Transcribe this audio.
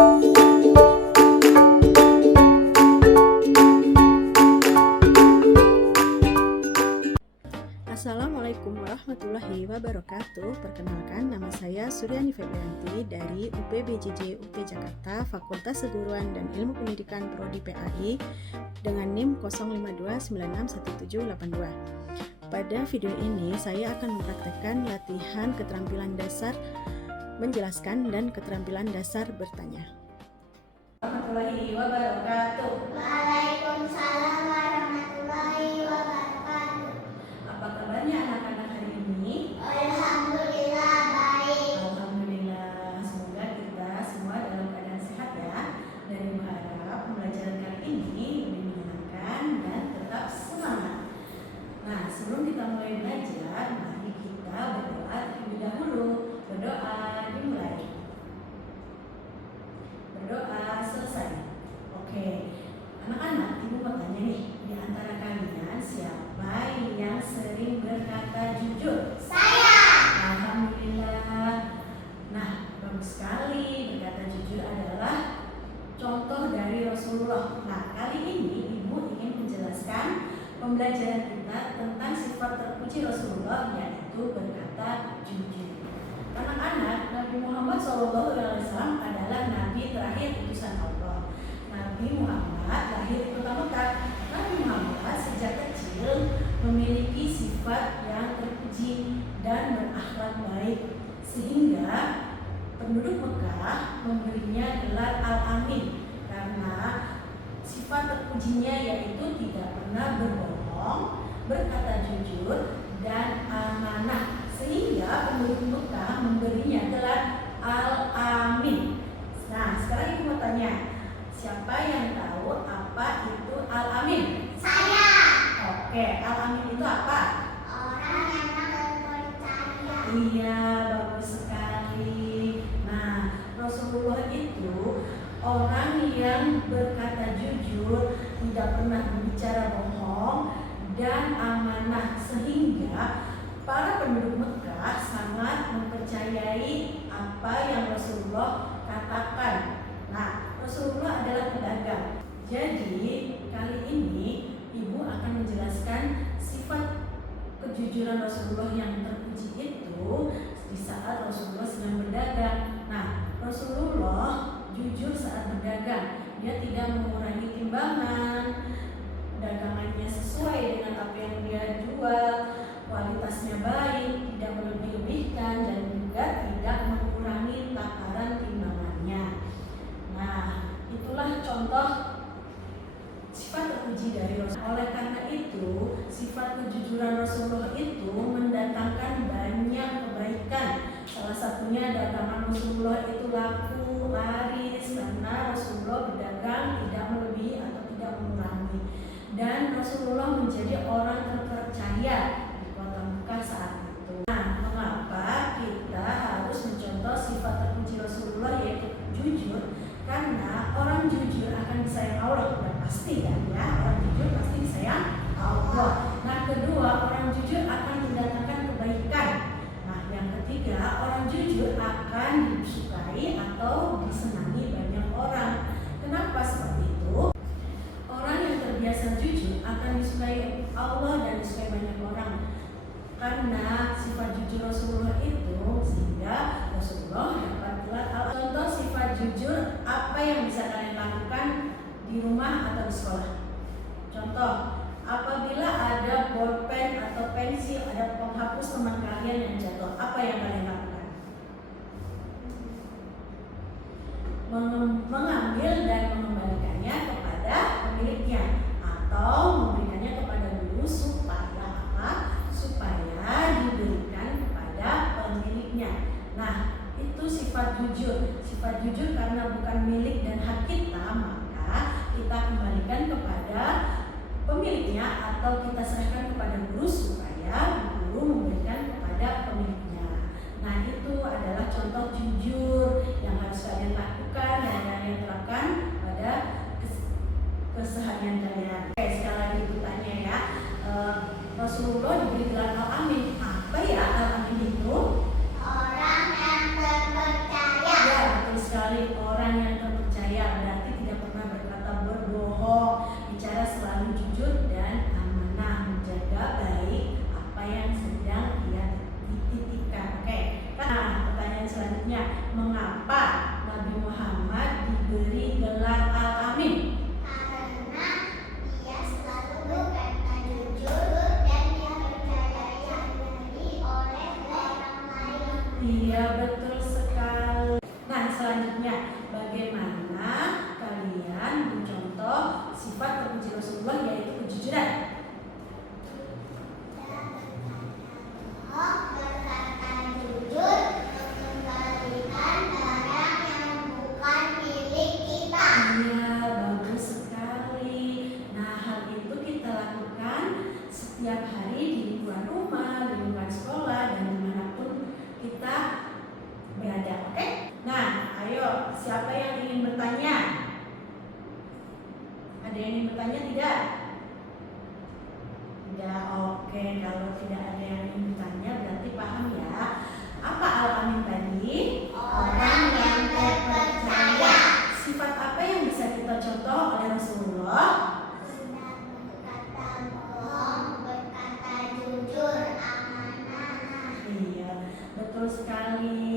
Assalamualaikum warahmatullahi wabarakatuh. Perkenalkan, nama saya Suryani Febrianti dari UPBJJ UP Jakarta, Fakultas Keguruan dan Ilmu Pendidikan Prodi PAI dengan NIM 052961782. Pada video ini saya akan mempraktekkan latihan keterampilan dasar menjelaskan dan keterampilan dasar bertanya. Warahmatullahi wabarakatuh. Waalaikumsalam warahmatullahi wabarakatuh. Apa kabarnya anak-anak hari ini? Alhamdulillah baik. Alhamdulillah, semoga kita semua dalam keadaan sehat ya. Dan berharap pembelajaran kali ini lebih menyenangkan dan tetap semangat. Nah, sebelum kita mulai belajar, mari kita berdoa terlebih dahulu. Berdoa dimulai. Berdoa selesai. Oke, anak-anak, ibu mau tanya nih, di antara kalian siapa yang sering berkata jujur? Saya. Alhamdulillah. Nah, bagus sekali. Berkata jujur adalah contoh dari Rasulullah. Nah, kali ini ibu ingin menjelaskan pembelajaran kita tentang sifat terpuji Rasulullah, yaitu berkata jujur. Anak-anak, Nabi Muhammad SAW adalah Nabi terakhir utusan Allah. Nabi Muhammad lahir di kota Mekah. Nabi Muhammad sejak kecil memiliki sifat yang terpuji dan berakhlak baik, sehingga penduduk Mekah memberinya gelar Al-Amin karena sifat terpujinya yaitu tidak pernah berbohong, berkata jujur, dan amanah, sehingga penduduk Mekah memberinya gelar Al-Amin. Nah, sekarang ibu mau tanya, siapa yang tahu apa itu Al-Amin? Saya. Oke, Al-Amin itu apa? Orang yang terpercaya. Iya, bagus sekali. Nah, Rasulullah itu orang yang berkata jujur, tidak pernah berbicara bohong, dan amanah, sehingga para penduduk Mekah sangat mempercayai apa yang Rasulullah katakan. Nah, Rasulullah adalah pedagang. Jadi, kali ini ibu akan menjelaskan sifat kejujuran Rasulullah yang terpuji itu di saat Rasulullah sedang berdagang. Nah, Rasulullah jujur saat berdagang. Dia tidak mengurangi timbangan, dagangannya sesuai dengan apa yang dia jual, kualitasnya baik, tidak melebih-lebihkan, dan juga tidak mengurangi takaran timbangannya. Nah, itulah contoh sifat terpuji dari Rasulullah. Oleh karena itu, sifat kejujuran Rasulullah itu mendatangkan banyak kebaikan. Salah satunya dagangan Rasulullah itu laku, laris, karena Rasulullah berdagang tidak melebihi atau tidak mengurangi. Dan Rasulullah menjadi orang terpercaya di kota Mekah saat itu. Nah, mengapa kita harus mencontoh sifat terpuji Rasulullah yaitu jujur? Karena orang jujur akan disayang Allah, sudah pasti ya, orang jujur pasti disayang Allah. Nah, kedua, orang jujur akan mendatangkan kebaikan. Nah, yang ketiga, orang jujur akan disukai atau disenangi banyak orang. Kenapa seperti itu? Orang yang terbiasa jujur akan disukai Allah dan disukai banyak orang. Karena sifat jujur Rasulullah itu, sehingga Rasulullah dapat gelar Allah. Contoh sifat jujur apa yang bisa kalian lakukan di rumah atau di sekolah? Contoh, apabila ada bolpen atau pensil, ada penghapus teman kalian yang jatuh, apa yang kalian lakukan? Mengambil dan mengembalikannya kepada pemiliknya, atau memberikannya kepada guru supaya apa? Supaya diberikan kepada pemiliknya. Nah, itu sifat jujur. Sifat jujur karena bukan milik dan hak kita, maka kita kembalikan kepada pemiliknya atau kita serahkan kepada guru supaya guru memberikan kepada pemiliknya. Nah, itu adalah contoh jujur yang harus kalian lakukan dan kalian terapkan pada keseharian kalian. Oke, sekali lagi ibu tanya ya, Rasulullah diberi gelar Al-Amin. Apa ya Al-Amin itu? Orang yang terpercaya. Ya, betul sekali, orang yang terpercaya. Iya, betul sekali. Nah, selanjutnya bagaimana kalian mencontoh sifat terpuji Rasulullah yaitu kejujuran? Berkata jujur, mengembalikan barang yang bukan milik kita. Iya, bagus sekali. Nah, hal itu kita lakukan setiap hari di lingkungan rumah, di lingkungan sekolah, dan dimanapun kita berada. Oke? Nah, ayo, siapa yang ingin bertanya? Ada yang ingin bertanya tidak? Tidak, oke. Kalau tidak ada yang ingin bertanya, berarti paham ya. Apa Al-Amin tadi? Orang yang terpercaya. Sifat apa yang bisa kita contoh oleh Rasulullah? Tidak berkata bohong, berkata jujur, amanah. Iya, betul sekali.